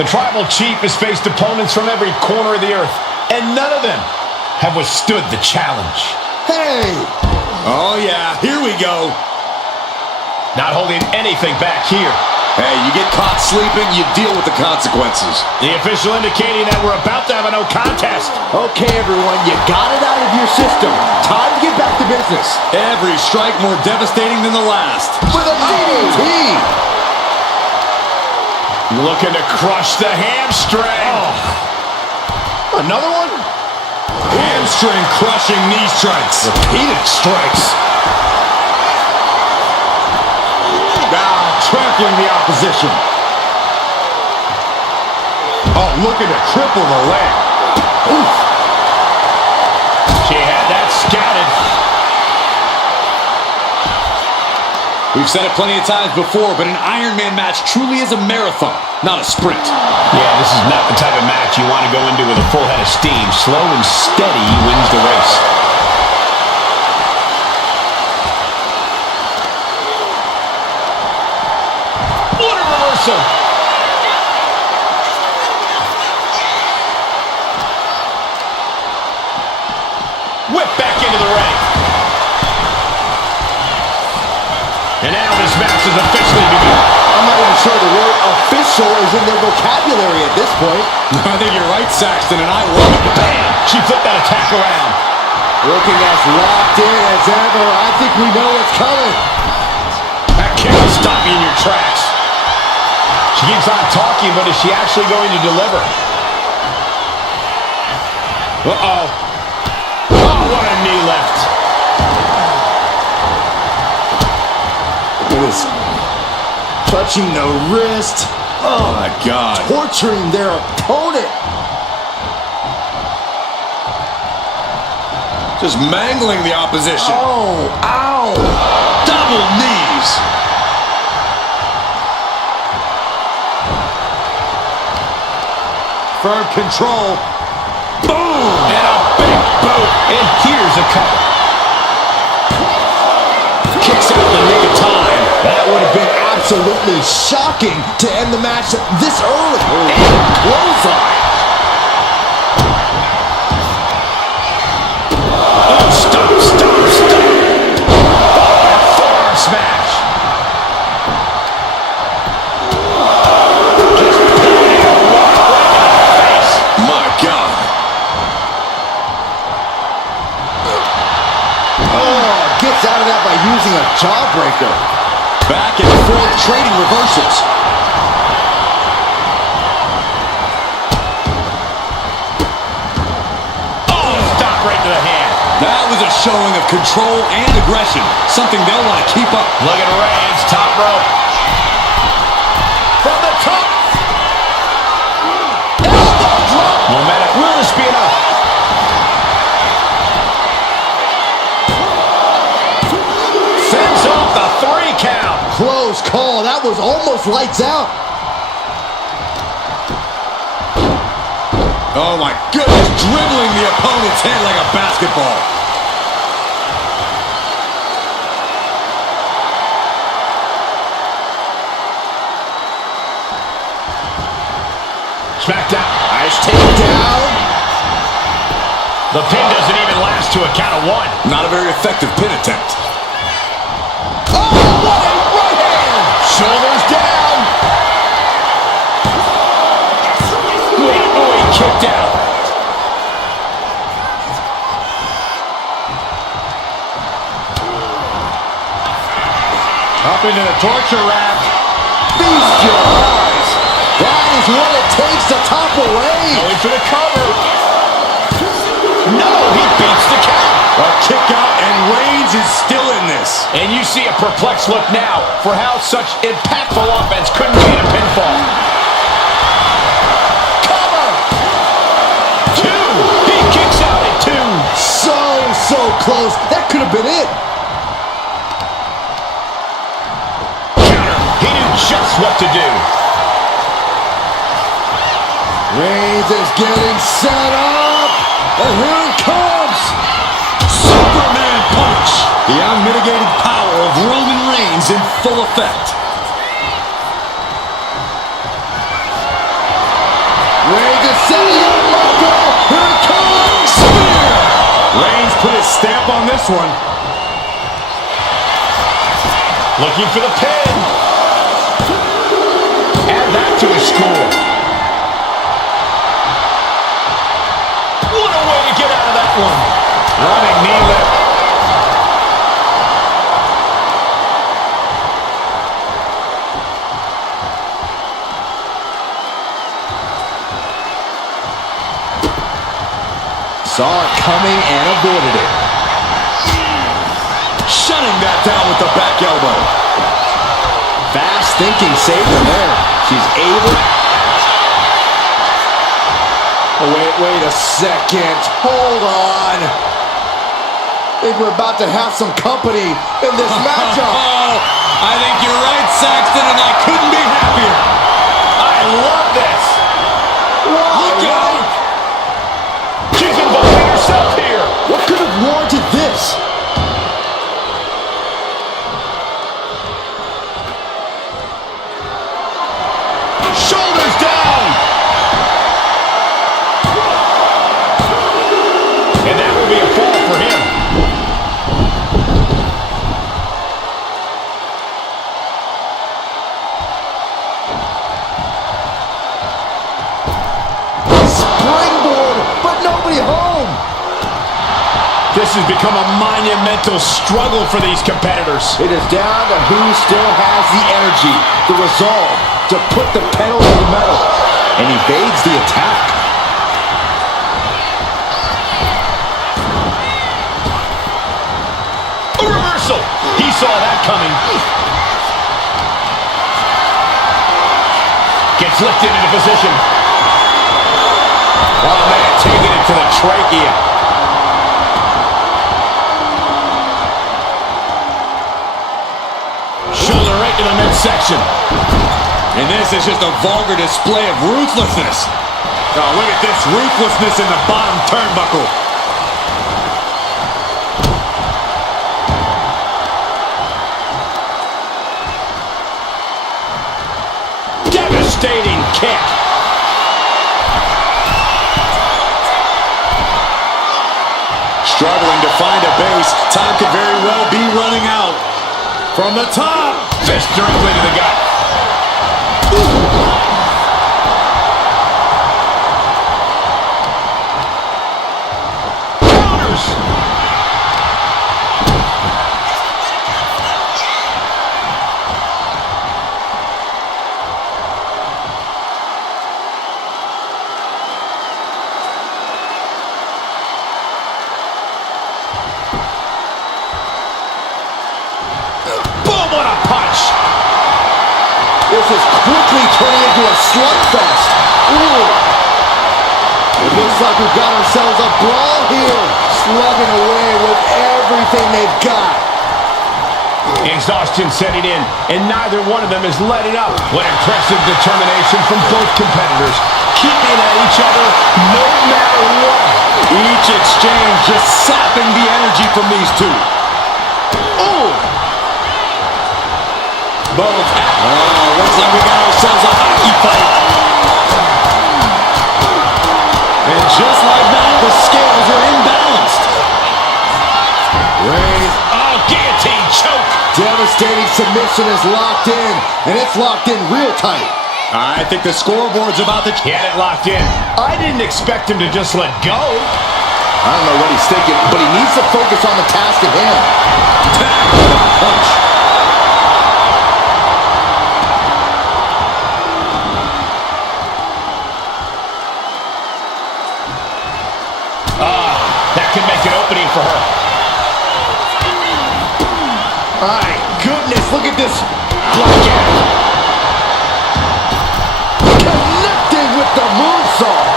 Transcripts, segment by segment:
The Tribal Chief has faced opponents from every corner of the earth, and none of them have withstood the challenge. Hey! Oh, yeah, here we go. Not holding anything back here. Hey, you get caught sleeping, you deal with the consequences. The official indicating that we're about to have a no contest. Okay, everyone, you got it out of your system. Time to get back to business. Every strike more devastating than the last. With a DDT! Looking to crush the hamstring. Another one? Hamstring crushing knee strikes. Repeated strikes. Trampling the opposition. Oh, looking to cripple the leg. Oof. She had that scouted. We've said it plenty of times before, but an Iron Man match truly is a marathon, not a sprint. Yeah, this is not the type of match you want to go into with a full head of steam. Slow and steady wins the race. Whip back into the ring. And now this match is officially begun. I'm not even sure the word official is in their vocabulary at this point. I think you're right, Saxton, and I love it. Bam! She flipped that attack around. Looking as locked in as ever. I think we know what's coming. That kick will stop you in your tracks. She keeps on talking, but is she actually going to deliver? Uh-oh. Oh, what a knee lift. Look at this. Touching the wrist. Oh, my God. Torturing their opponent. Just mangling the opposition. Oh, ow. Double knees. Firm control. Boom! And a big boot. And here's a cover. Kicks out in the nick of time. That would have been absolutely shocking to end the match this early. And clothesline. Oh, stop. Forearm smash. Out of that by using a jawbreaker. Back and forth trading reversals. Oh, stop right to the hand. That was a showing of control and aggression, something they'll want to keep up. Look at Reigns, top rope. From the top. Elbow drop. Momentum. Will this be enough? Close call. That was almost lights out. Oh, my goodness. Dribbling the opponent's head like a basketball. Smackdown. Nice takedown. The pin doesn't even last to a count of one. Not a very effective pin attempt. Shoulders down. Kicked out. Up into the torture rack. Feast your eyes. That is what it takes to topple Reigns. Going for the cover. No, he beats the count. A kick out, and Reigns is still in this. And you see a perplexed look now for how such impactful offense couldn't gain a pinfall. Cover! 2! He kicks out at 2. So close. That could have been it. Counter. He knew just what to do. Reigns is getting set up. And here it comes. Superman punch. The unmitigated power of Roman Reigns in full effect. this one. Looking for the pin. Add that to his score. What a way to get out of that one. Running knee lift. Saw it coming and avoided it. Shutting that down with the back elbow. Fast thinking saved her there. She's able. Oh, wait a second. Hold on. I think we're about to have some company in this matchup. I think you're right, Saxton, and I couldn't be happier. I love this. Look out! She's involving herself here. What could have warranted this? Shoulders down. And that will be a fall for him. Springboard, but nobody home. This has become a monumental struggle for these competitors. It is down to who still has the energy, the resolve to put the pedal to the metal, and evades the attack. A reversal. He saw that coming. Gets lifted into position. Oh, man, taking it to the trachea. Shoulder right to the midsection. And this is just a vulgar display of ruthlessness. Oh, look at this ruthlessness in the bottom turnbuckle. Devastating kick. Struggling to find a base. Time could very well be running out. From the top. Fist directly to the gut. Counters. Boom, what a punch. This is quickly turning into a slugfest. Ooh. It looks like we've got ourselves a brawl here. Slugging away with everything they've got. Exhaustion setting in, and neither one of them is letting up. What impressive determination from both competitors, keeping at each other no matter what. Each exchange just sapping the energy from these two. Ooh! Both. Oh, looks like we got ourselves a hockey fight. And just like that, the scales are imbalanced. Reigns. Oh, guillotine choke. Devastating submission is locked in, and it's locked in real tight. I think the scoreboard's about to... He had it locked in. I didn't expect him to just let go. I don't know what he's thinking, but he needs to focus on the task at hand. punch. That could make an opening for her. My goodness, look at this. Blackjack. Connected with the moonsault.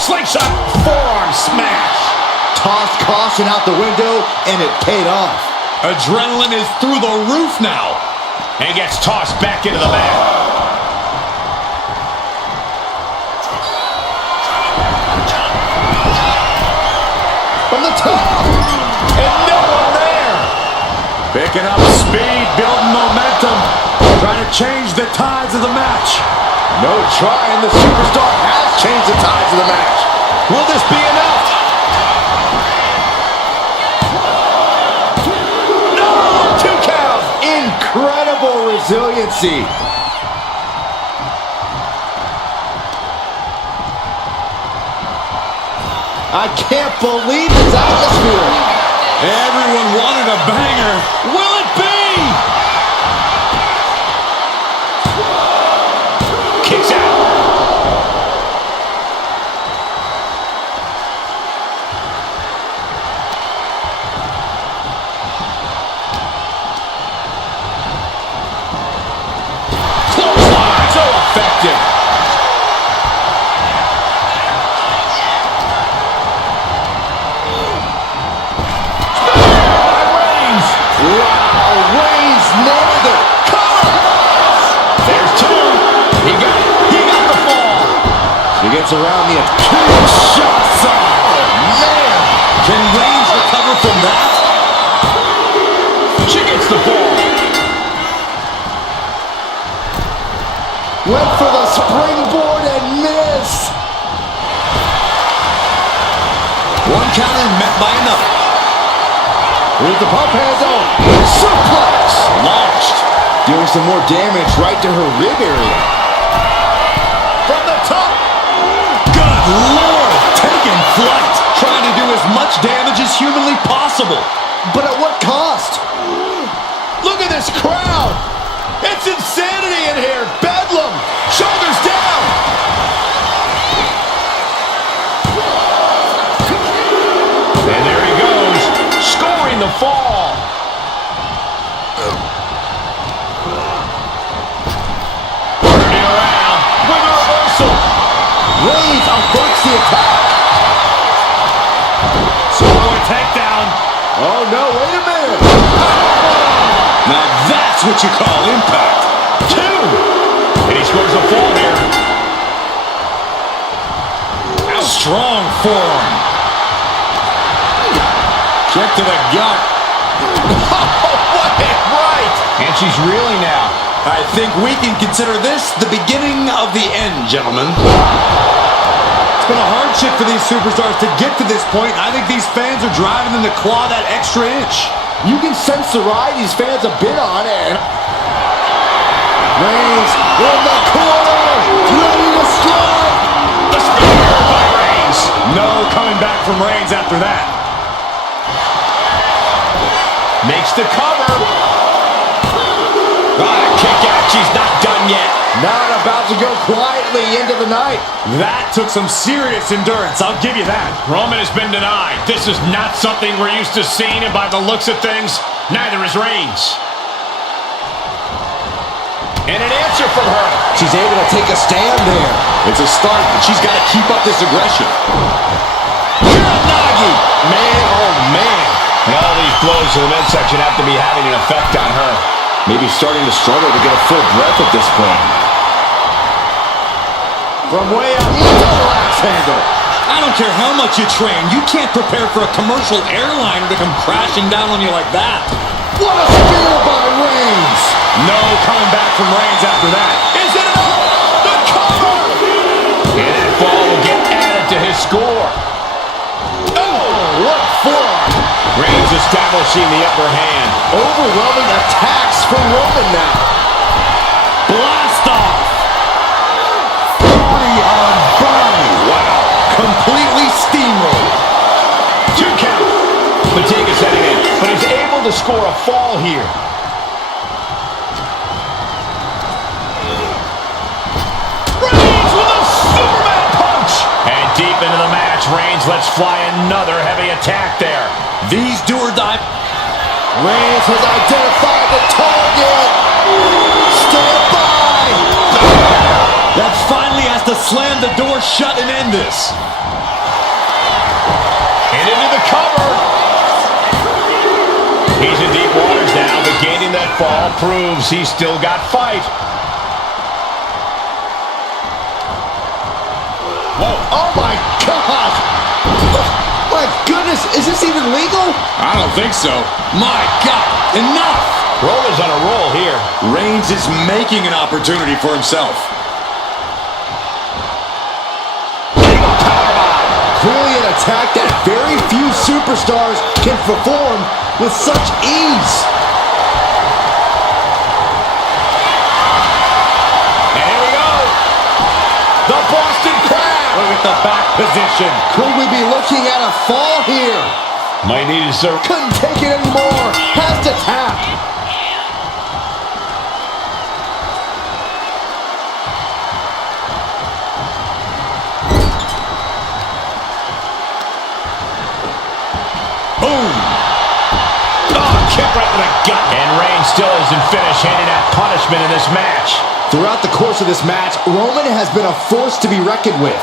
Slingshot forearm smash. Tossed caution out the window, and it paid off. Adrenaline is through the roof now. And gets tossed back into the mat. From the top. And no one there. Picking up speed, building momentum. Trying to change the tides of the match. No trying. The superstar has changed the tides of the match. Will this be enough? No! 2 count. Incredible resiliency. I can't believe this atmosphere. Everyone wanted a banger. Will it be? Kicks out. Clothesline, so effective. Gets around the Achilles shots. Oh, man. Can Reigns recover from that? She gets the ball. Went for the springboard and missed. One counter met by another. Here's the pump handle. Suplex. Launched. Doing some more damage right to her rib area. From the top. Lord, taking flight, trying to do as much damage as humanly possible. But at what cost? Look at this crowd. It's insanity in here. Bedlam. Shoulders down. And there he goes, scoring the fall. Turning around with a reversal. Reigns averts the attack. Soloy takedown. Oh, no, wait a minute. Now that's what you call impact. 2. And he scores a fall here. Strong forearm. Kick to the gut. What a right. And she's reeling now. I think we can consider this the beginning of the end, gentlemen. It's been a hardship for these superstars to get to this point. I think these fans are driving them to claw that extra inch. You can sense the ride these fans have been on, and Reigns in the corner, ready to strike. The spear by Reigns. No coming back from Reigns after that. Makes the cover. Kick out. She's not done yet. Not about to go quietly into the night. That took some serious endurance, I'll give you that. Roman has been denied. This is not something we're used to seeing, and by the looks of things, neither is Reigns. And an answer from her. She's able to take a stand there. It's a start, but she's got to keep up this aggression. Nagi. Man, oh man. And all these blows to the midsection have to be having an effect on her. Maybe starting to struggle to get a full breath at this point. From way up, double axe handle. I don't care how much you train, you can't prepare for a commercial airliner to come crashing down on you like that. What a spear by Reigns. No coming back from Reigns after that. Is it enough? The cover! And that ball will get added to his score. Oh, what forearm. Reigns establishing the upper hand. Overwhelming attacks from Roman now. Blast off! Body on body. Wow. Completely steamrolled. 2 count. Fatigue's setting in, but he's able to score a fall here. Reigns with a Superman punch. And deep into the match, Reigns lets fly another heavy attack there. These do or die. Reigns has identified the target. Stand by. That finally has to slam the door shut and end this. And into the cover. He's in deep waters now, but gaining that fall proves he's still got fight. Whoa. Oh my God. My goodness, is this even legal? I don't think so. My God, enough! Roman's on a roll here. Reigns is making an opportunity for himself. attack that very few superstars can perform with such ease. And here we go. The Boston Crab. Look at the back position. Could we be looking at a fall here? Might need to serve. Couldn't take it anymore. Has to tap. Boom. Oh, kick right to the gut. And Reigns still isn't finished handing out punishment in this match. Throughout the course of this match, Roman has been a force to be reckoned with.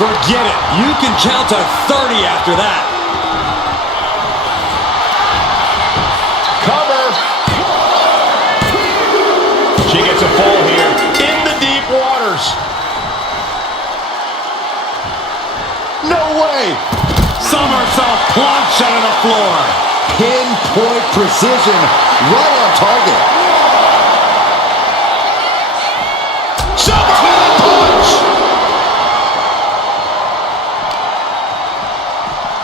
Forget it. You can count to 30 after that. Cover. She gets a fall here in the deep waters. No way. Somersault plunge out of the floor. Pinpoint precision, right on target.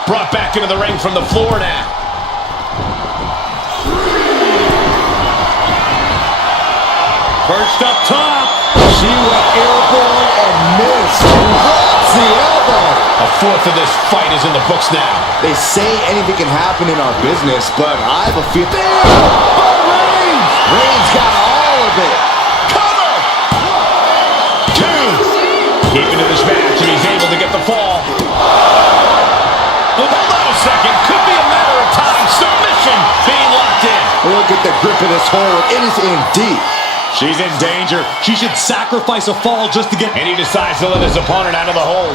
Brought back into the ring from the floor now. Perched up top. She went airborne and missed. Drops the elbow. A fourth of this fight is in the books now. They say anything can happen in our business, but I have a feeling. There! But Reigns! Reigns got all of it. Cover! 2. Deep into this match, and he's able to get the fall. Hold on a second. Could be a matter of time. Submission being locked in. Look at the grip of this hold. It is in deep. She's in danger. She should sacrifice a fall just to get... And he decides to let his opponent out of the hold.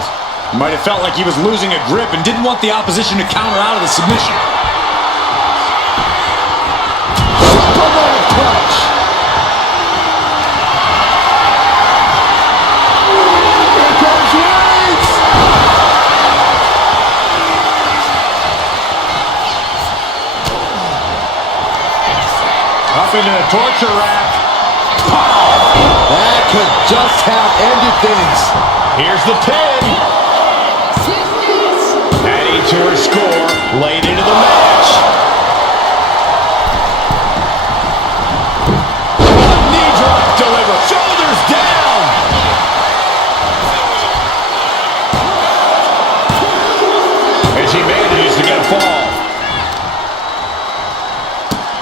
Might have felt like he was losing a grip and didn't want the opposition to counter out of the submission. Superman punch. Here comes Reigns. Up into the torture rack. That could just have ended things. Here's the pin. Adding to her score late into the match. Knee drop delivered. Shoulders down. And she manages to get a fall.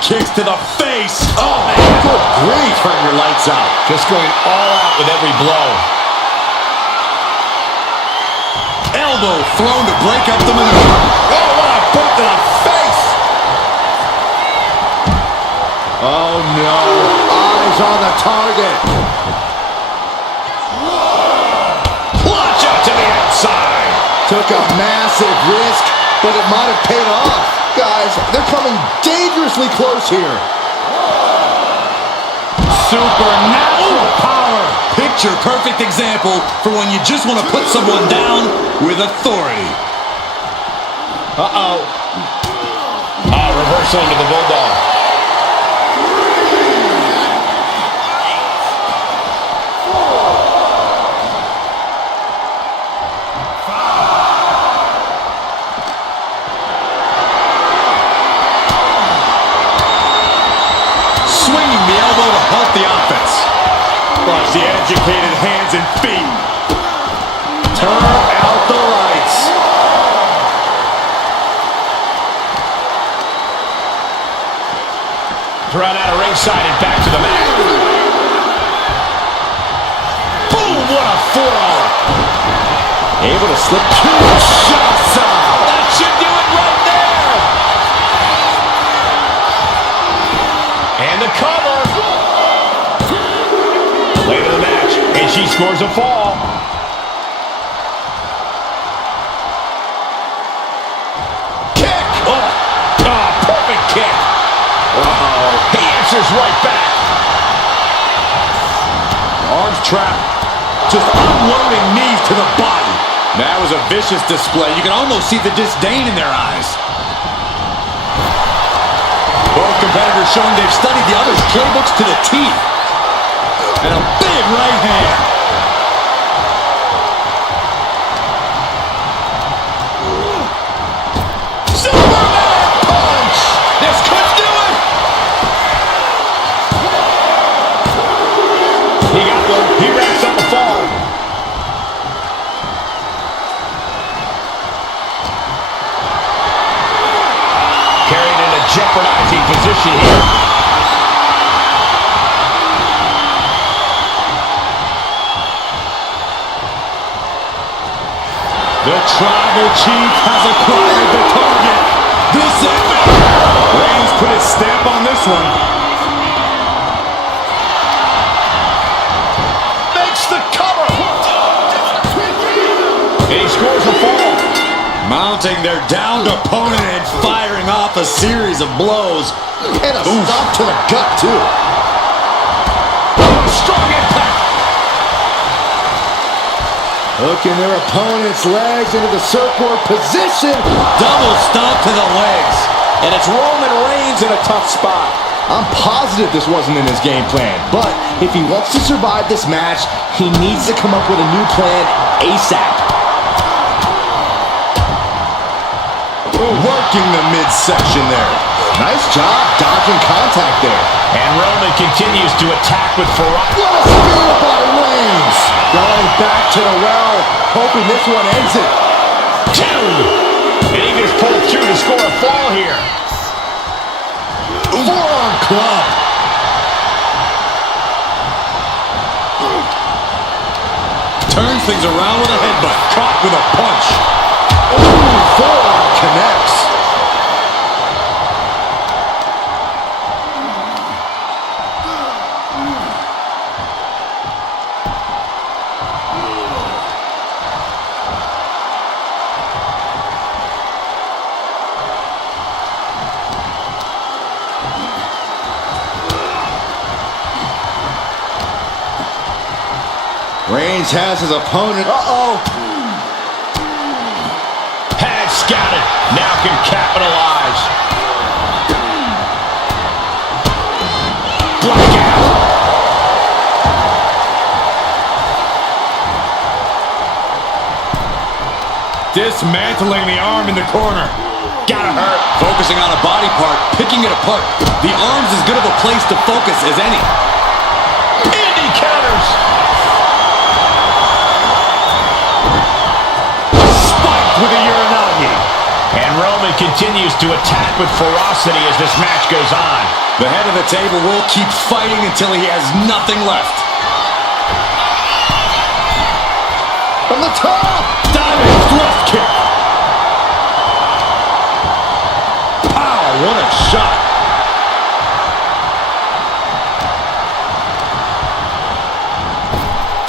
Kicks to the face. Oh, man. Good grief. Turn your lights out. Just going all out with every blow. Elbow thrown to break up the maneuver. Oh, what a boot to the face. Oh, no. Eyes on the target. Launch out to the outside. Took a massive risk, but it might have paid off. Guys, they're coming dangerously close here. Supernatural power. Picture perfect example for when you just want to put someone down with authority. Uh-oh. Reversal into the Bulldog. Swinging the elbow to help the offense. Watch the educated hands and feet. Turn out the lights. Thrown out of ringside and back to the mat. Boom, what a forearm. Able to slip two shots out. That should do it right there. And the cover. Late in the match, and she scores a fall. Kick. Oh, perfect kick. Uh-oh. He answers right back. Arms trapped. Just unloading knees to the body. That was a vicious display. You can almost see the disdain in their eyes. Both competitors showing they've studied the other's playbooks to the teeth. And a big right hand. Superman punch! This could do it! He got one. He wraps up the fall. Carried in a jeopardizing position here. The tribal chief has acquired the target. This epic. Reigns put his stamp on this one. Makes the cover. And he scores a fall. Mounting their downed opponent and firing off a series of blows. And a stop to the gut, too. Strong impact. Hooking their opponent's legs into the surfboard position. Double stomp to the legs. And it's Roman Reigns in a tough spot. I'm positive this wasn't in his game plan, but if he wants to survive this match, he needs to come up with a new plan ASAP. Working the midsection there. Nice job dodging contact there. And Roman continues to attack with ferocity. What a spear by Reigns! Going back to the well, hoping this one ends it. Two. And he gets pulled through to score a fall here. Forearm club. Turns things around with a headbutt. Caught with a punch. Ooh, forearm connects. Reigns has his opponent. Uh-oh. Had it scouted. Now can capitalize. Blackout. Dismantling the arm in the corner. Gotta hurt. Focusing on a body part, picking it apart. The arm's as good of a place to focus as any. And he counters. With a Uranagi. And Roman continues to attack with ferocity as this match goes on. The head of the table will keep fighting until he has nothing left. From the top. Diving thrust kick. Pow, what a shot.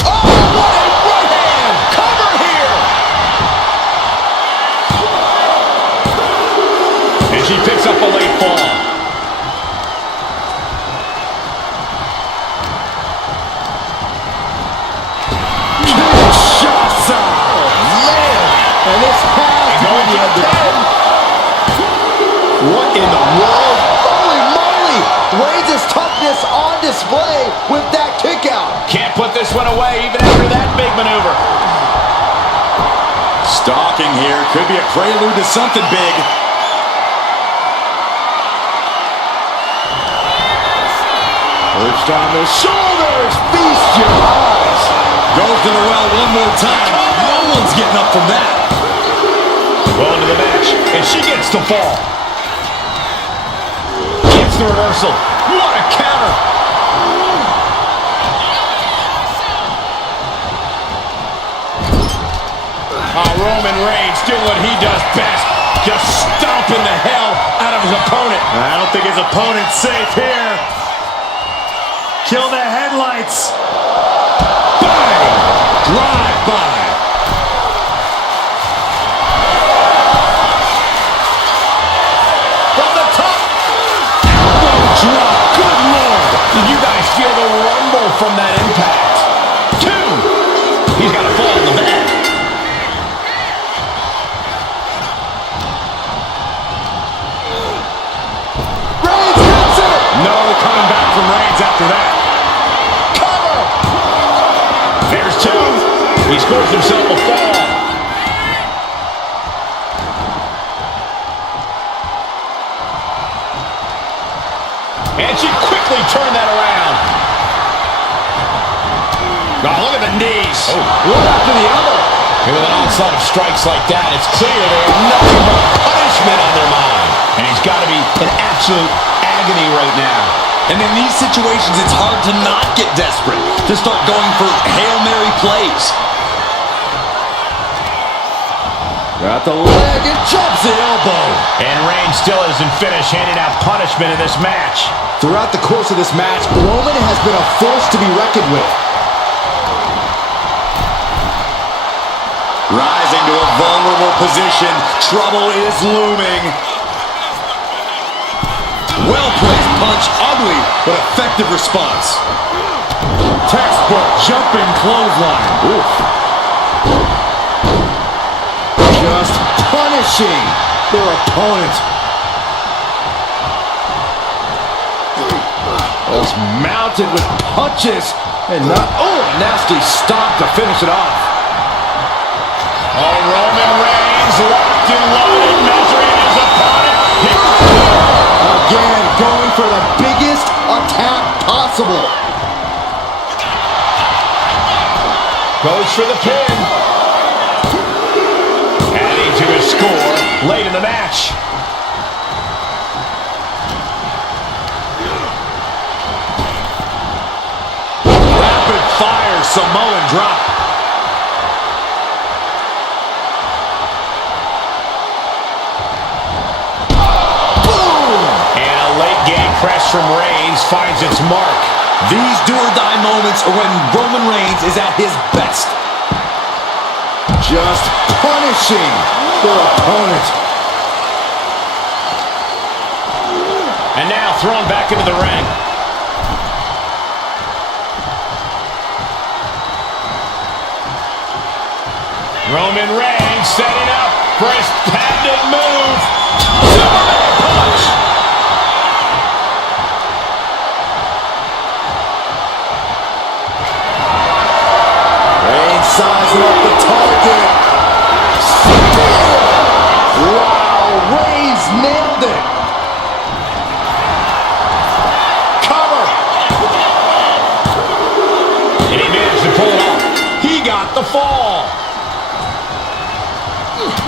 Oh, what a right hand. Cover here. And she picks up a late fall. Kinshasa. Man. And this pass Going to the 10. What in the world? Holy moly! Reigns' toughness on display with that kick out. Can't put this one away even after that big maneuver. Stalking here could be a prelude to something big. Perched on the shoulders. Feast your eyes. Goes to the well one more time. No one's getting up from that. Well into the match, and she gets the fall. Gets the reversal. What a counter. Roman Reigns doing what he does best. Just stomping the hell out of his opponent. I don't think his opponent's safe here. Kill the headlights. Bang! Drive by. From the top. Elbow drop. Good Lord. Did you guys feel the rumble from that impact? 2. He's got a fall in the back. Reigns after that. Cover! There's two. He scores himself a fall. And she quickly turned that around. Oh, look at the knees. Oh, one after the other. And with an onslaught of strikes like that, it's clear they have nothing but punishment on their mind. And he's got to be in absolute agony right now. And in these situations, it's hard to not get desperate, to start going for Hail Mary plays. Got the leg and jumps the elbow. And Reigns still isn't finished handing out punishment in this match. Throughout the course of this match, Roman has been a force to be reckoned with. Rising to a vulnerable position. Trouble is looming. Well-placed punch. Ugly, but effective response. Textbook jumping clothesline. Oof. Just punishing their opponent. Just mounted with punches and not, oh, nasty stop to finish it off. Oh, Roman Reigns locked and loaded, measuring his opponent. Again, going for the biggest attack possible. Goes for the pin. Adding to his score late in the match. Rapid fire Samoan drop. Press from Reigns finds its mark. These do-or-die moments are when Roman Reigns is at his best. Just punishing their opponent. And now thrown back into the ring. Roman Reigns setting up for his patented move. Superman punch. Sizing up the target. Wow, Reigns nailed it. Cover. And he managed to pull it off. He got the fall.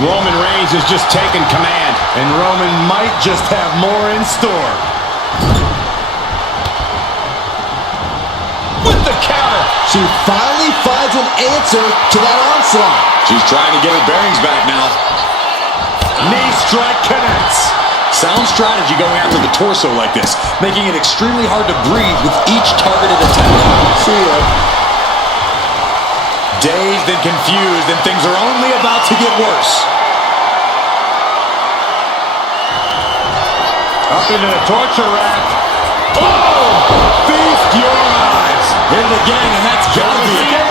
Roman Reigns is just taking command. And Roman might just have more in store. With the counter. She finally finds an answer to that onslaught. She's trying to get her bearings back now. Knee strike connects. Sound strategy going after the torso like this, making it extremely hard to breathe with each targeted attack. See ya. Dazed and confused, and things are only about to get worse. Up into the torture rack. Oh! Feast your eyes. Hit it again, and that's gotta be it.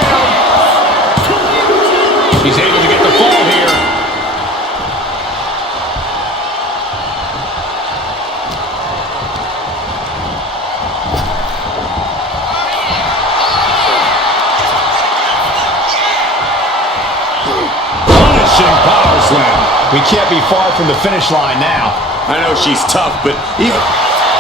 He's able to get the fall here. Punishing power slam. We can't be far from the finish line now. I know she's tough, but even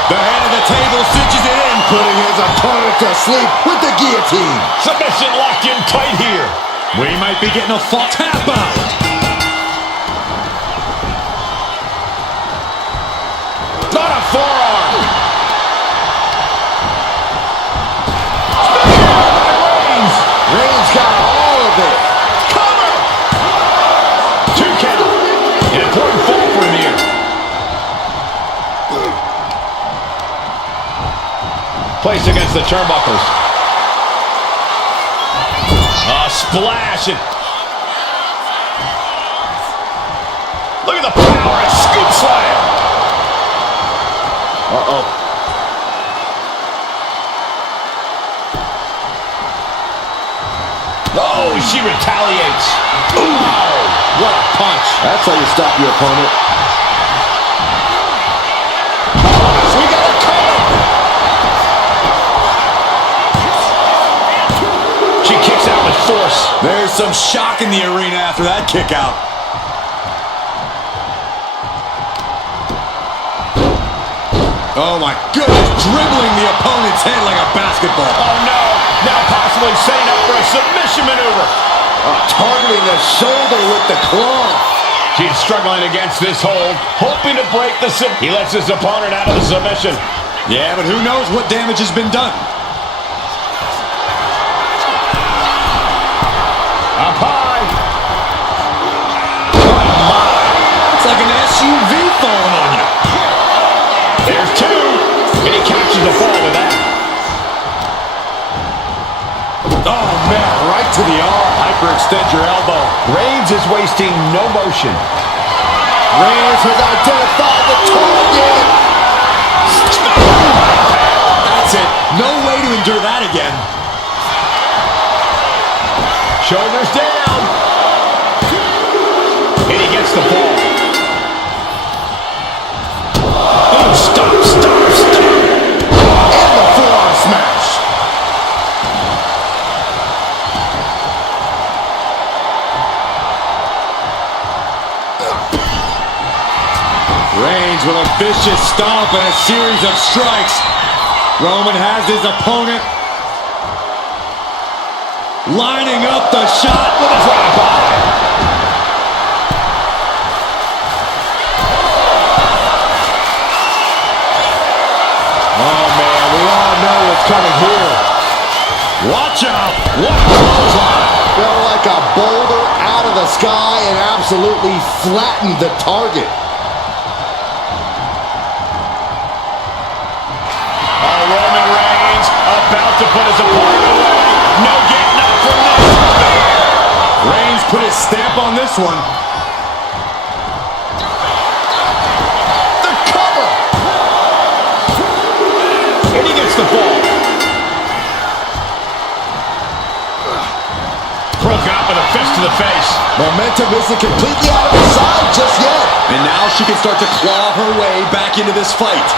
the head of the table cinches it in, Putting his opponent to sleep with the guillotine. Submission locked in tight here. we might be getting a fall tap out. Not a forearm. Reigns got all of it. Cover. 2 count. An important fall for him here. Placed against the turnbuckles. A splash. Look at the power. A scoop slam. Uh-oh. Oh, she retaliates. Ooh, what a punch. That's how you stop your opponent. We got a cover. some shock in the arena after that kick out. Oh my goodness, dribbling the opponent's head like a basketball. Oh no, now possibly setting up for a submission maneuver. Targeting the shoulder with the claw. She's struggling against this hold, hoping to break the He lets his opponent out of the submission. Yeah, but who knows what damage has been done. Up high. Oh my. It's like an SUV falling on you. There's two, and he catches the fall with that. Oh man, right to the arm. Hyperextend your elbow. Reigns is wasting no motion. Reigns has identified the target. That's it. No way to endure that again. Shoulders down. And he gets the fall. Oh, stop. And the forearm smash. Reigns with a vicious stomp and a series of strikes. Roman has his opponent lining up the shot with a drive-by. Oh man, we all know what's coming here. Watch out! What a clothesline! Fell like a boulder out of the sky and absolutely flattened the target. Roman Reigns about to put his opponent away. No getting up from this. Reigns put his stamp on this one. The cover. And he gets the fall. Broken up with a fist to the face. Momentum isn't completely out of her side just yet. And now she can start to claw her way back into this fight.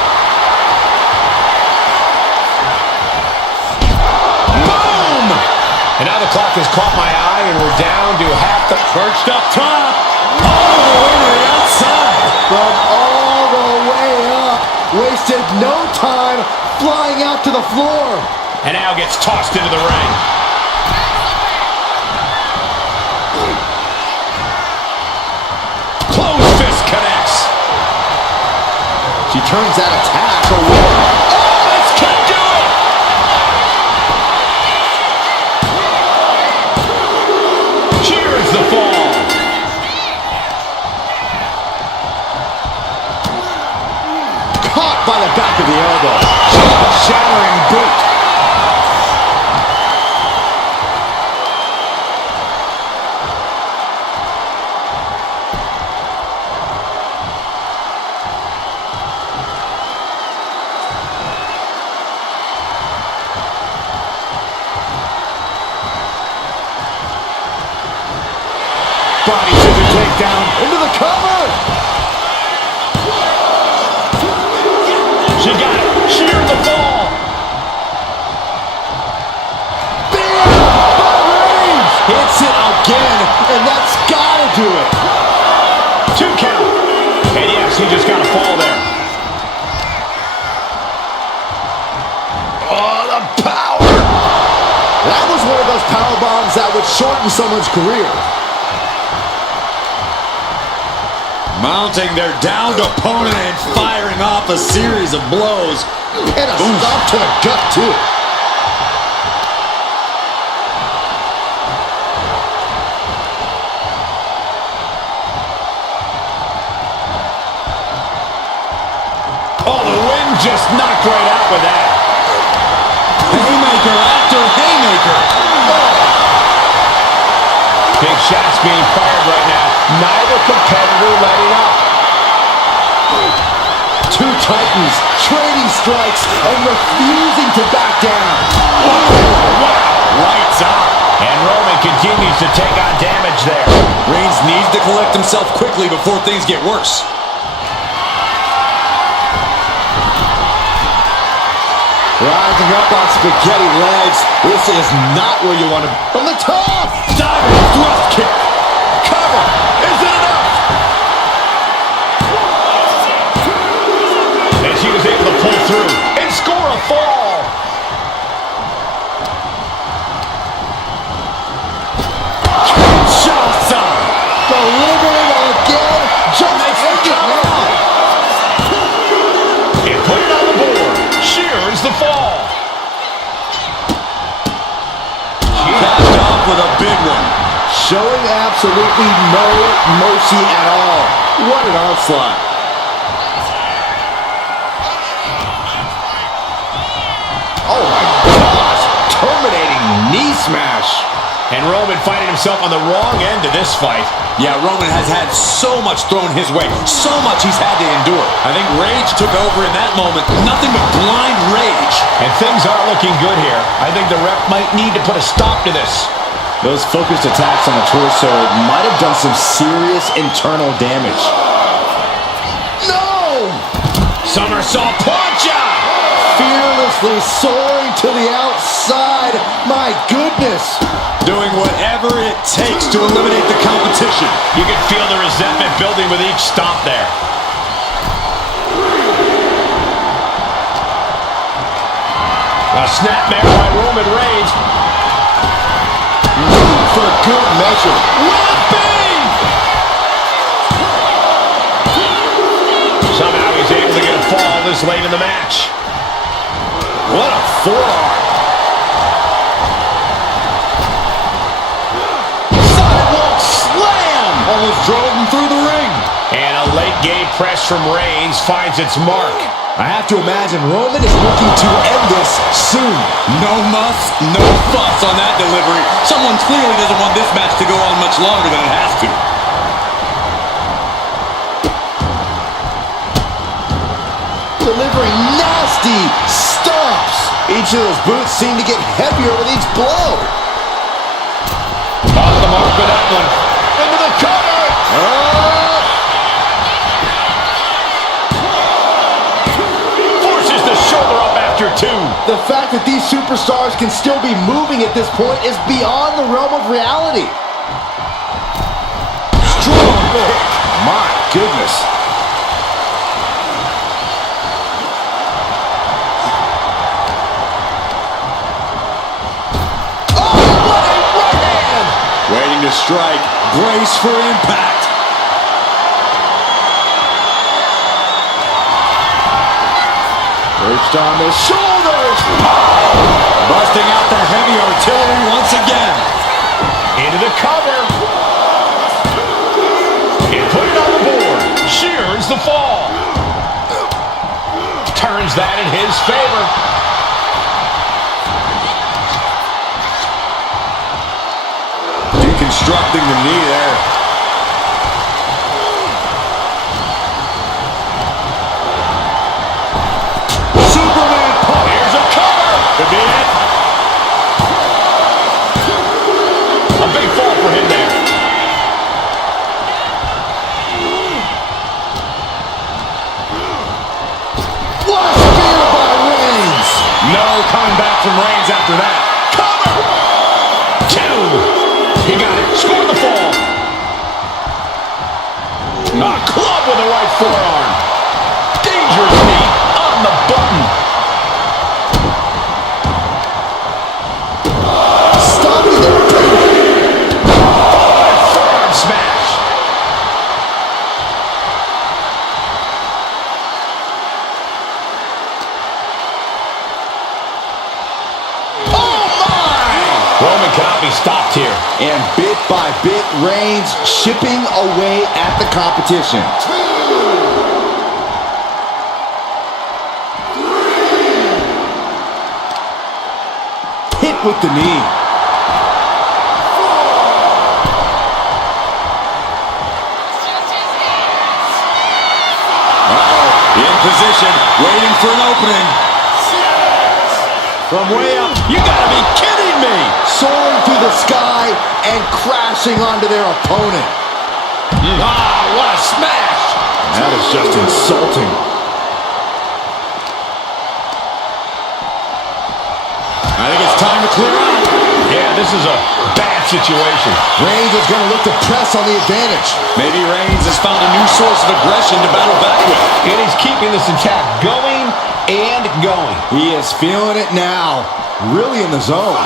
And now the clock has caught my eye, and we're down to half the... Perched up top. All the way to the outside. From all the way up. Wasted no time flying out to the floor. And now gets tossed into the ring. Closed fist connects. She turns that attack away. This could do it. Cheers the fall. Caught by the back of the elbow. Shattering boot. Body scissor takedown into the cover. She got it. Cheer the fall. Bam! By Reigns. Hits it again, and that's gotta do it. 2 count. And yes, he just got a fall there. Oh, the power. That was one of those power bombs that would shorten someone's career. Mounting their downed opponent and firing off a series of blows. And a stop to the gut, too. Oh, the wind just knocked right out with that. Haymaker after haymaker. Big shots being fired right now. Neither competitor letting up. Two titans trading strikes and refusing to back down. Wow. Lights out. And Roman continues to take on damage there. Reigns needs to collect himself quickly before things get worse. Rising up on spaghetti legs. This is not where you want to... From the top! Diving thrust kick. Cover. Is it enough? And she was able to pull through and score a fall. Kinshasa. Delivering again. Just take it now. And put it on the board. Shears the fall. She backed off with a big one. Showing absolutely no mercy at all. What an onslaught. Oh my gosh. Terminating knee smash. And Roman finding himself on the wrong end of this fight. Yeah, Roman has had so much thrown his way. So much he's had to endure. I think rage took over in that moment. Nothing but blind rage. And things aren't looking good here. I think the ref might need to put a stop to this. Those focused attacks on the torso might have done some serious internal damage. No! Somersault plancha! Fearlessly soaring to the outside. My goodness. Doing whatever it takes to eliminate the competition. You can feel the resentment building with each stomp there. A snapmare by Roman Reigns. For good measure. Will it be? Somehow he's able to get a fall this late in the match. What a forearm. Sidewalk slam! Almost drove him through the ring. And a late game press from Reigns finds its mark. I have to imagine Roman is looking to end this soon. No muss, no fuss on that delivery. Someone clearly doesn't want this match to go on much longer than it has to. Delivering nasty stomps. Each of those boots seem to get heavier with each blow. Off the mark with that one. Into the cover! Forces the shoulder up after two. The fact that these superstars can still be moving at this point is beyond the realm of reality. Strong kick. My goodness. Waiting to strike. Brace for impact. Perched on the shoulders. Busting out the heavy artillery once again. Into the cover. And put it on the board. Shears the fall. Turns that in his favor. Deconstructing the knee there. Superman punch. Here's a cover. Could be it. A big fall for him there. What a spear by Reigns. No coming back from Reigns after that. Cover. Two. He got it. Scored the fall. A club with the right forearm. Dangerous knee on the button. Stopping the Forearm smash. Roman cannot be stopped here. And bit by bit, Reigns chipping away at the competition. Hit with the knee. In position, waiting for an opening. From way up. You gotta be kidding me. Soaring through the sky and crashing onto their opponent. Ah, what a smash. That is just insulting. I think it's time to clear out. Yeah, this is a bad situation. Reigns is going to look to press on the advantage. Maybe Reigns has found a new source of aggression to battle back with. And he's keeping this attack going and going. He is feeling it now. Really in the zone.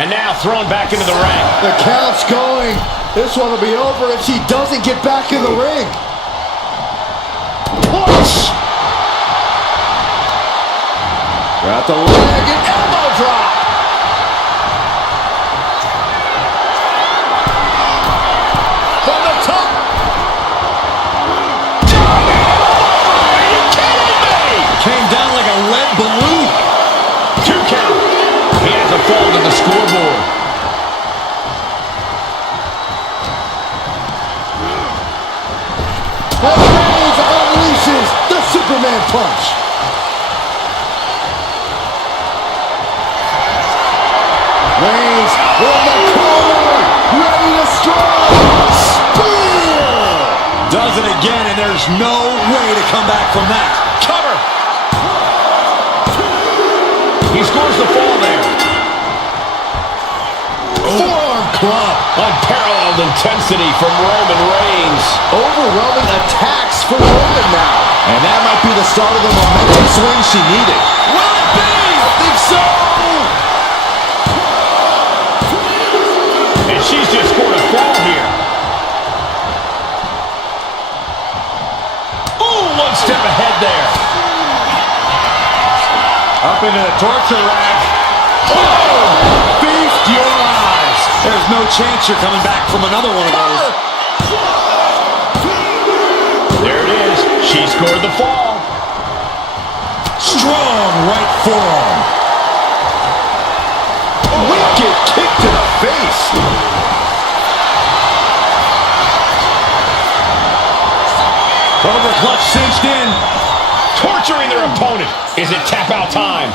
And now thrown back into the ring. The count's going. This one will be over if she doesn't get back in the ring. Push! Got the leg and elbow drop. From the top. Are you kidding me? Came down like a lead balloon. 2 count. He has a fall to the scoreboard. And Reigns unleashes the Superman punch. Reigns in the corner, ready to strike. Spear! Does it again, and there's no way to come back from that. Cover. He scores the fall there. Forearm club. Unparalleled intensity from Roman Reigns. Overwhelming attacks for Roman now. And that might be the start of the momentum swing she needed. Will it be? I think so. And she's just scored a fall here. Ooh, 1 step ahead there. Up into the torture rack. Oh! Feast your eyes. There's no chance you're coming back from another one of those. There it is. She scored the fall. Strong right forearm. Wicked kick to the face. Cobra clutch cinched in. Torturing their opponent. Is it tap out time?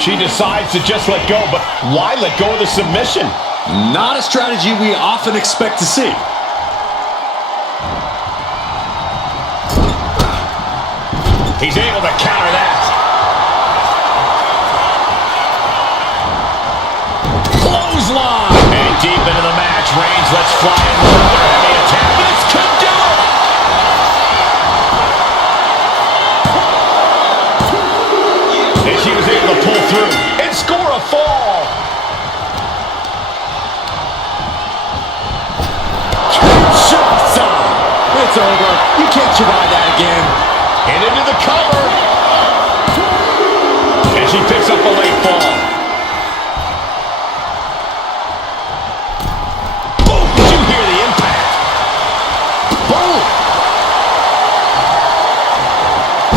She decides to just let go, but why let go of the submission? Not a strategy we often expect to see. He's able to counter that. Clothesline. And deep into the match, Reigns lets fly another heavy attack. This could do it. And she was able to pull through and score a fall. It's over. You can't survive that again. And into the cover. And she picks up a late fall. Boom! Did you hear the impact? Boom!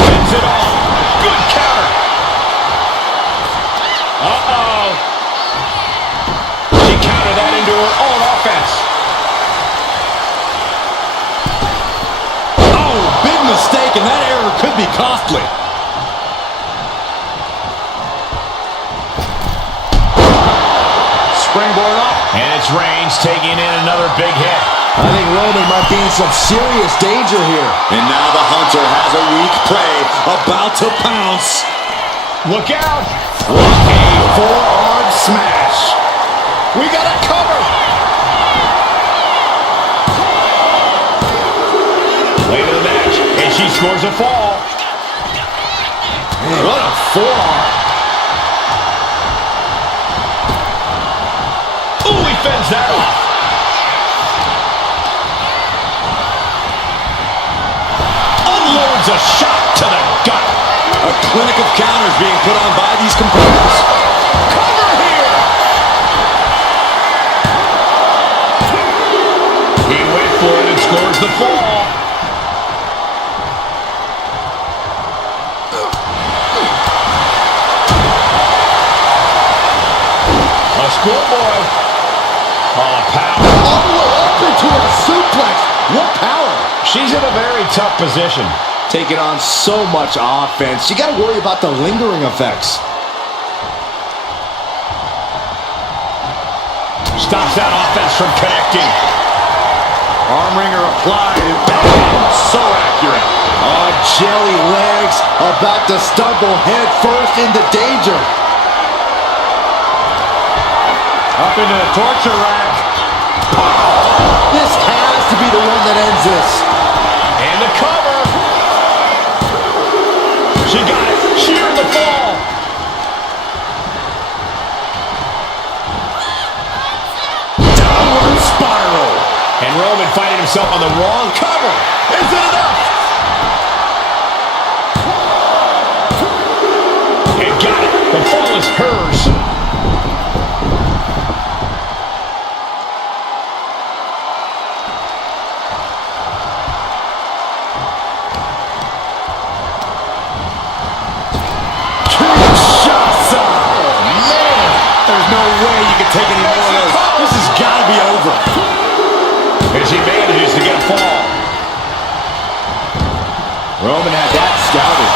Ends it all. Good counter. Uh-oh. She countered that into her own offense. Mistake, and that error could be costly. Springboard up. And it's Reigns taking in another big hit. I think Roman might be in some serious danger here. And now the hunter has a weak prey about to pounce. Look out. A forearm smash. We got a cover. Late in the match, and she scores a fall. Man, what a forearm. Ooh, he fends that off. Unloads a shot to the gut. A clinic of counters being put on by these competitors. Cover here. He went for it and scores the fall. Schoolboy. Oh, power. All the way up into a suplex. What power. She's in a very tough position. Taking on so much offense. You got to worry about the lingering effects. stops that offense from connecting. Arm wringer applied, and bam! So accurate. Oh, jelly legs about to stumble head first into danger. Up into the torture rack. This has to be the one that ends this. And the cover. She got it. Sheared the fall. Downward spiral. And Roman finding himself on the wrong cover. Is it enough? And got it. The fall is hers. Take any more of those. This has got to be over. As he manages to get a fall. Roman had that scouted.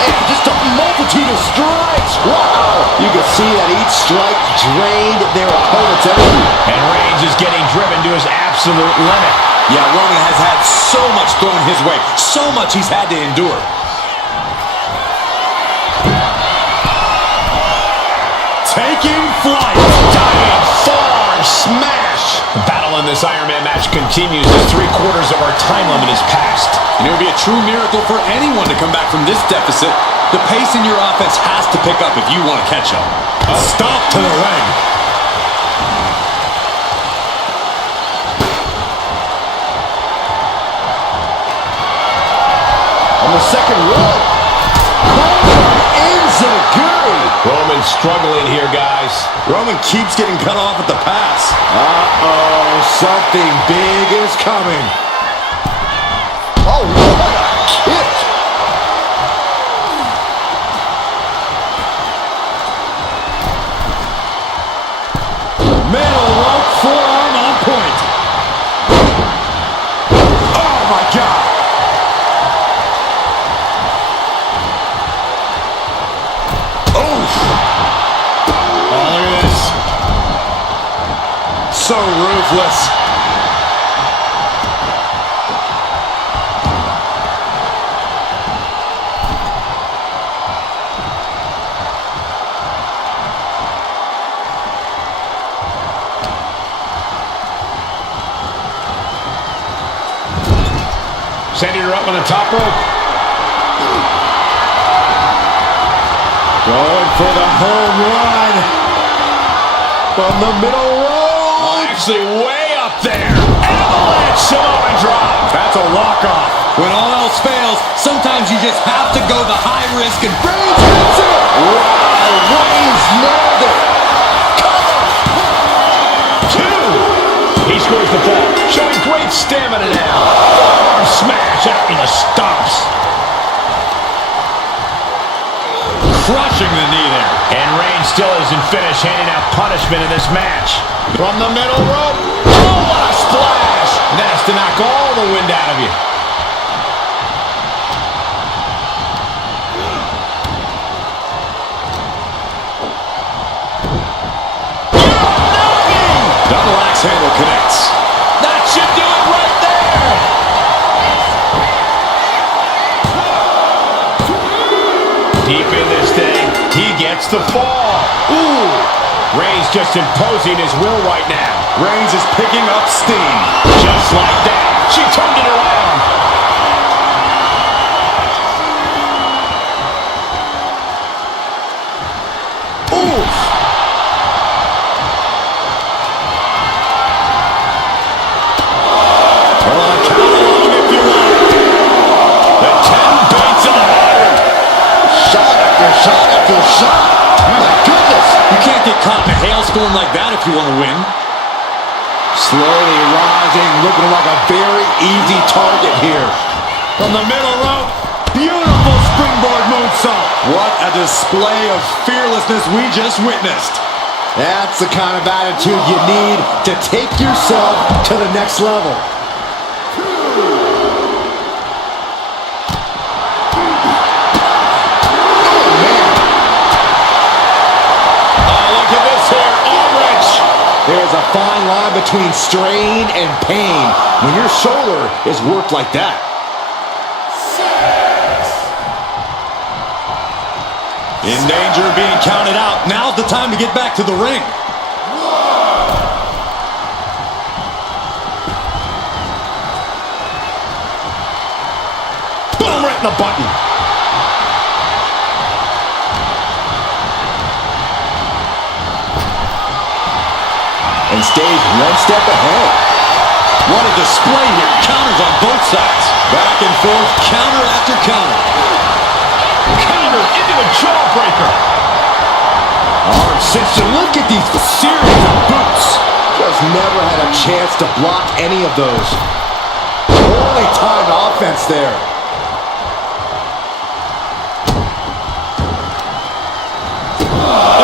Man, just a multitude of strikes. Wow. You can see that each strike drained their opponent's energy. And Reigns is getting driven to his absolute limit. Yeah, Roman has had so much thrown his way. So much he's had to endure. Taking flight. Diving forearm smash. The battle in this Iron Man match continues as 3/4 of our time limit is passed. And it would be a true miracle for anyone to come back from this deficit. The pace in your offense has to pick up if you want to catch up. A stop to the leg. On the second rope. Roman struggling here, guys. Roman keeps getting cut off at the pass. Uh-oh, something big is coming. Oh, what a kick. Middle rope forearm on point. Oh, my God. So ruthless. Sending her up on the top rope. Going for the home run. From the middle rope. Actually way up there. Avalanche Samoan drop. That's a walk-off. When all else fails, sometimes you just have to go the high risk and Reigns hits it. Wow, Reigns nailed it. Cover. 2. He scores the fall. Showing great stamina now. Forearm smash out in the stomps. Crushing the knee there. And Reigns still isn't finished handing out punishment in this match. From the middle rope. Oh, what a splash. And that has to knock all the wind out of you. Double axe handle connects. That should do it right there. Deep in this thing, he gets the fall. Ooh. Reigns just imposing his will right now. Reigns is picking up steam. Just like that, she turned it around. Oof. Count along if you want. The 10 beats of the heart. Shot after shot after shot. My goodness. You can't get caught in a hailstorm like that if you want to win. Slowly rising, looking like a very easy target here. From the middle rope, beautiful springboard moonsault. What a display of fearlessness we just witnessed. That's the kind of attitude you need to take yourself to the next level. There's a line between strain and pain when your shoulder is worked like that. In danger of being counted out. Now's the time to get back to the ring. Boom, right in the button. And stays one step ahead. What a display here. Counters on both sides. Back and forth, counter after counter. Counter into a jawbreaker. Arm cinched. Look at these series of boots. Just never had a chance to block any of those. Poorly timed offense there.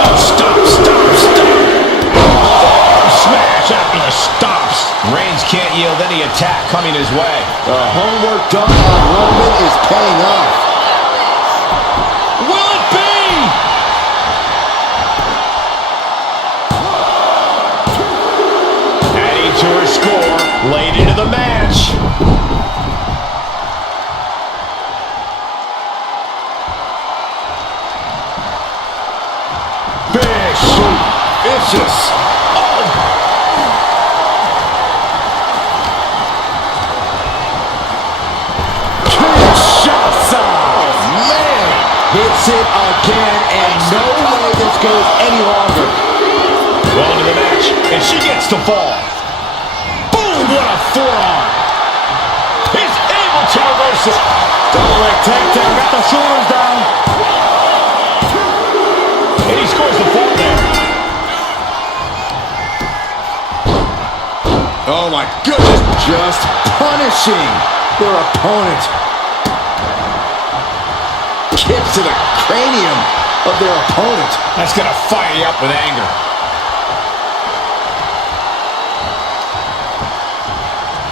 After the stops. Reigns can't yield any attack coming his way. The homework done on Roman is paying off. Will it be? Adding to her score, late into the match. Big shoot. Vicious. Hits it again, and no way this goes any longer. Well into the match, and she gets to fall. Boom, what a forearm. He's able to reverse it. Double leg takedown, got the shoulders down. And he scores the fall there. Oh my goodness, just punishing their opponent. Kicks to the cranium of their opponent. That's going to fire you up with anger.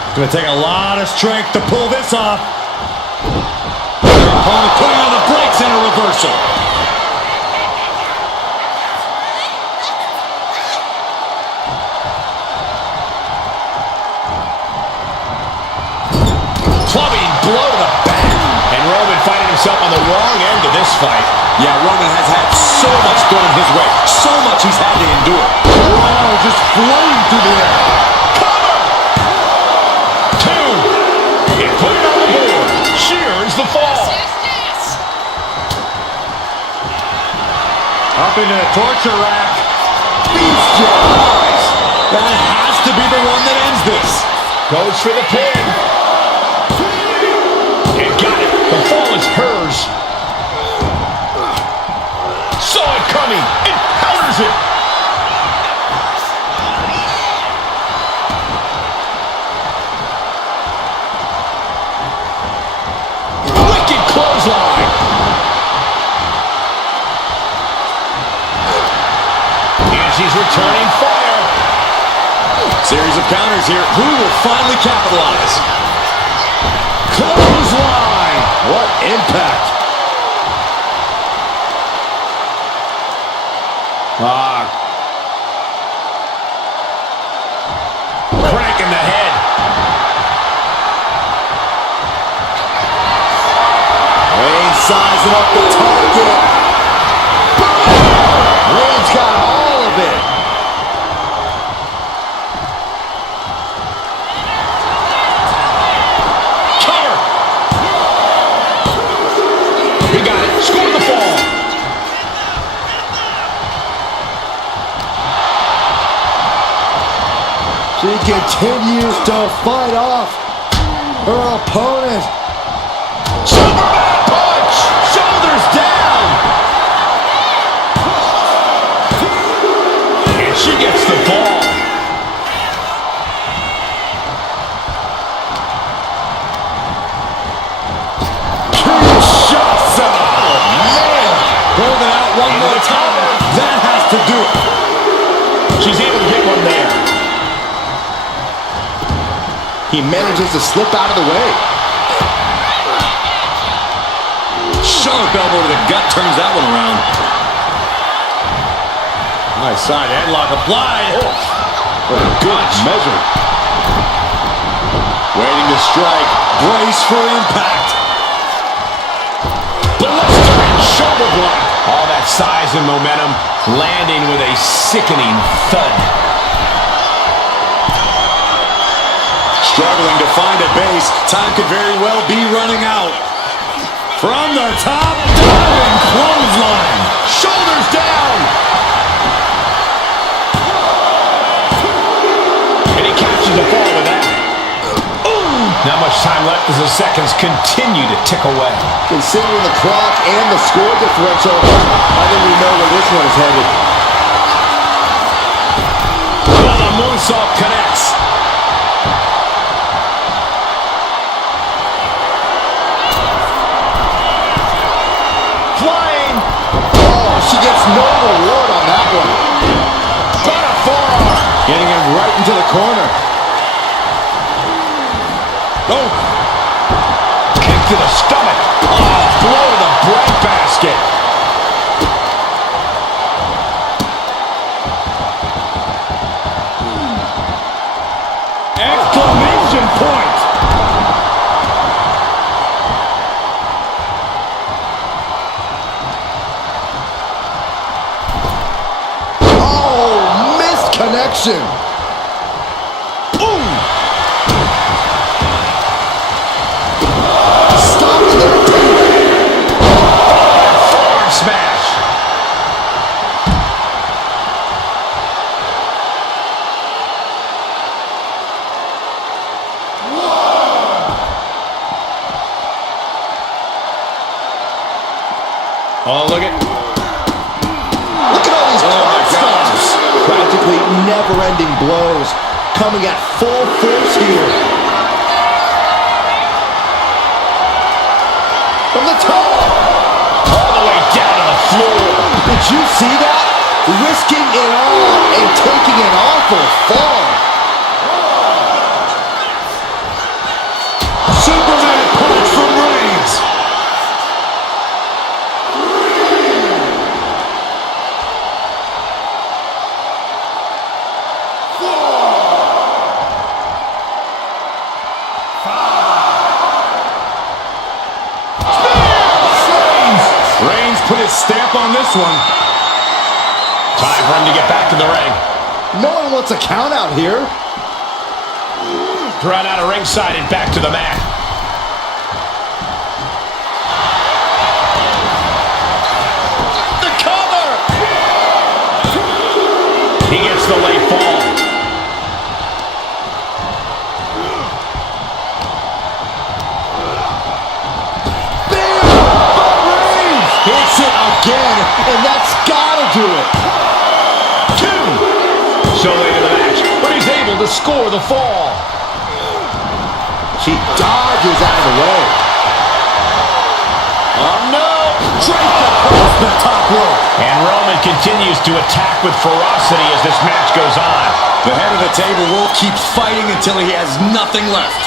It's going to take a lot of strength to pull this off. Their opponent putting on the brakes in a reversal. Clubbing blow to the back. And Roman finding himself on the wrong end of this fight. Yeah, Roman has had so much thrown his way. So much he's had to endure. Wow, just floating through the air. Cover! Two. And put it on the board. Shears the fall. Up into the torture rack. Beast eyes. That has to be the one that ends this. Goes for the pin. And got it. The fall is hers. Saw it coming. It counters it. Wicked clothesline. And she's returning fire. Series of counters here. Who will finally capitalize? Clothesline. What impact. Cranking the head. Reigns sizing up the target. Reigns got all of it. Cover. He got it. Scored the fall. She continues to fight off her opponent. Superman punch. Shoulders down. And she gets the fall. Kinshasa. Man. Holding out one more time. That has to do it. She's able to get one there. He manages to slip out of the way. Sharp elbow to the gut turns that one around. Nice side headlock applied. Oh. Good measure. Waiting to strike. Brace for impact. Blistering shoulder block. All that size and momentum landing with a sickening thud. Struggling to find a base. Time could very well be running out. From the top, diving clothesline. Shoulders down. And he catches the fall with that. Not much time left as the seconds continue to tick away. Considering the clock and the score differential, I think we know where this one is headed. Well, the moonsault connects. Flying. Oh, she gets no reward on that one. Got a forearm. Getting him right into the corner. Oh, Kick to the stomach. Oh, blow to the breadbasket. exclamation point. Oh, missed connection. Stopping the Forearm smash. Oh, look at Look at all these cross-stomps. Practically never-ending blows coming at full force here. From the top. all the way down to the floor. Did you see that? Risking it all and taking an awful fall. Superman punch from Reigns. Reigns put his stamp on this one. Time for him to get back to the ring. No one wants a count out here. Thrown out of ringside and back to the mat. The cover! He gets the late fall. Hits it again, and that's gotta do it. Two! So late in the match, but he's able to score the fall. She dodges out of the way. Oh no! Draped across the top rope. And Roman continues to attack with ferocity as this match goes on. The head of the table will keep fighting until he has nothing left.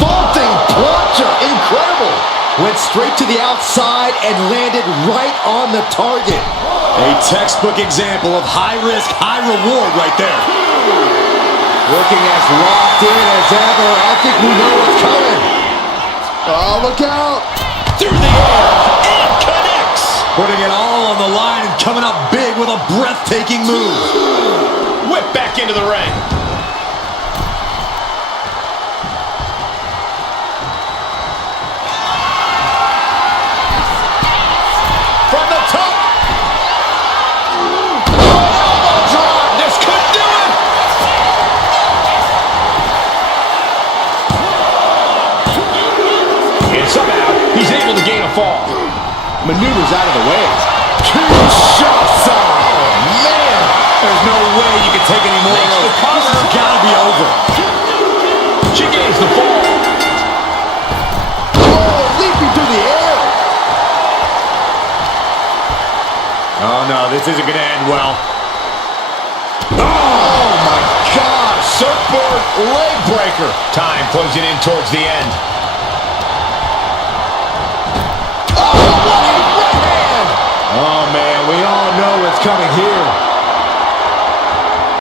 Vaulting plunger, incredible. Went straight to the outside and landed right on the target. A textbook example of high risk, high reward right there. Looking as locked in as ever. I think we know what's coming. Oh, look out. Through the air, and connects! Putting it all on the line and coming up big with a breathtaking move. Whip back into the ring. From the top. Elbow drop. This could do it. And somehow, he's able to gain a fall. Maneuvers out of the way. Two shots on. Oh, man. There's no way you can take any more of Makes the those. cover. This has got to be over. She gains the fall. Oh, leaping through the air. Oh, no, this isn't going to end well. Oh, my gosh. Surfboard leg breaker. Time closing in towards the end. Oh, what a right hand. Oh, man, we all know what's coming here.